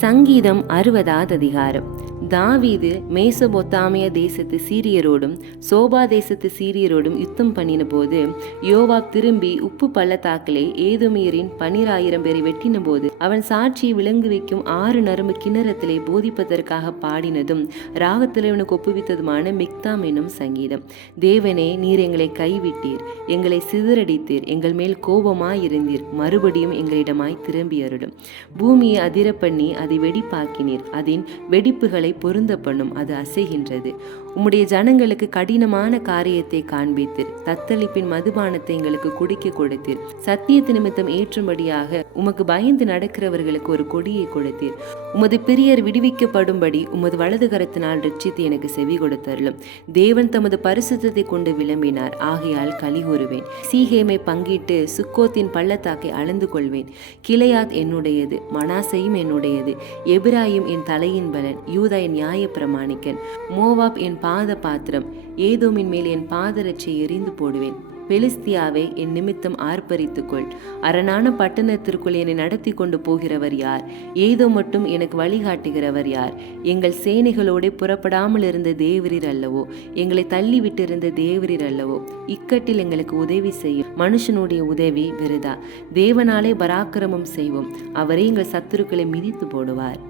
சங்கீதம் 60வது அதிகாரம். தாவீது மேசொப்பொத்தாமிய தேசத்து சீரியரோடும் சோபா தேசத்து சீரியரோடும் யுத்தம் பண்ணின போது யோவாப் திரும்பி உப்பு பள்ளத்தாக்கிலே ஏதோமியரின் 12,000 பேரை வெட்டின போது அவன் சாட்சியை விளங்கு வைக்கும் 6 நரம்பு கிண்ணறத்திலே போதிப்பதற்காக பாடினதும் ராகத்தில் இவனுக்கு ஒப்புவித்ததுமான மிக்தாம் என்னும் சங்கீதம். தேவனே, நீர் எங்களை கைவிட்டீர், எங்களை சிதறடித்தீர், எங்கள் மேல் கோபமாயிருந்தீர், மறுபடியும் எங்களிடமாய் திரும்பி அருளும். பூமியை அதிர பண்ணி அதை வெடிப்பாக்கினீர், அதன் வெடிப்புகளை பொருந்த பண்ணும், அது அசைகின்றது. உம்முடைய ஜனங்களுக்கு கடினமான காரியத்தை காண்பித்தீர், தத்தளிப்பின் மதுபானத்தை எங்களுக்கு குடிக்க கொடுத்தீர். சத்தியத்து நிமித்தம் ஏற்றும்படியாக உமக்கு பயந்து நடக்கிறவர்களுக்கு ஒரு கொடியை கொடுத்தீர். உமது பிரியர் விடுவிக்கப்படும்படி உமது வலது கரத்தினால் ரட்சித்து எனக்கு செவி கொடுத்தருளும். தேவன் தமது பரிசுத்தத்தை கொண்டு விளம்பினார், ஆகையால் களி கூறுவேன். சீகேமை பங்கிட்டு சுக்கோத்தின் பள்ளத்தாக்கை அளந்து கொள்வேன். கிளையாத் என்னுடையது, மனாசையும் என்னுடையது. எபிராயிம் என் தலையின் பலன், யூதா என் நியாய பிரமாணிக்கன். மோவாப் என் பாத பாத்திரம், ஏதோமின் மேல் என் பாதரட்சை எறிந்து போடுவேன். பெலிஸ்தியாவை என் நிமித்தம் ஆர்ப்பரித்துக்கொள். அரணான பட்டணத்திற்குள் என்னை நடத்தி கொண்டு போகிறவர் யார்? ஏதோ மட்டும் எனக்கு வழிகாட்டுகிறவர் யார்? எங்கள் சேனைகளோட புறப்படாமல் இருந்த தேவரீர் அல்லவோ? எங்களை தள்ளி விட்டிருந்த தேவரீர் அல்லவோ? இக்கட்டில் எங்களுக்கு உதவி செய்யும். மனுஷனுடைய உதவி விருதா. தேவனாலே பராக்கிரமம் செய்வோம். அவரே எங்கள் சத்துருக்களை மிதித்து போடுவார்.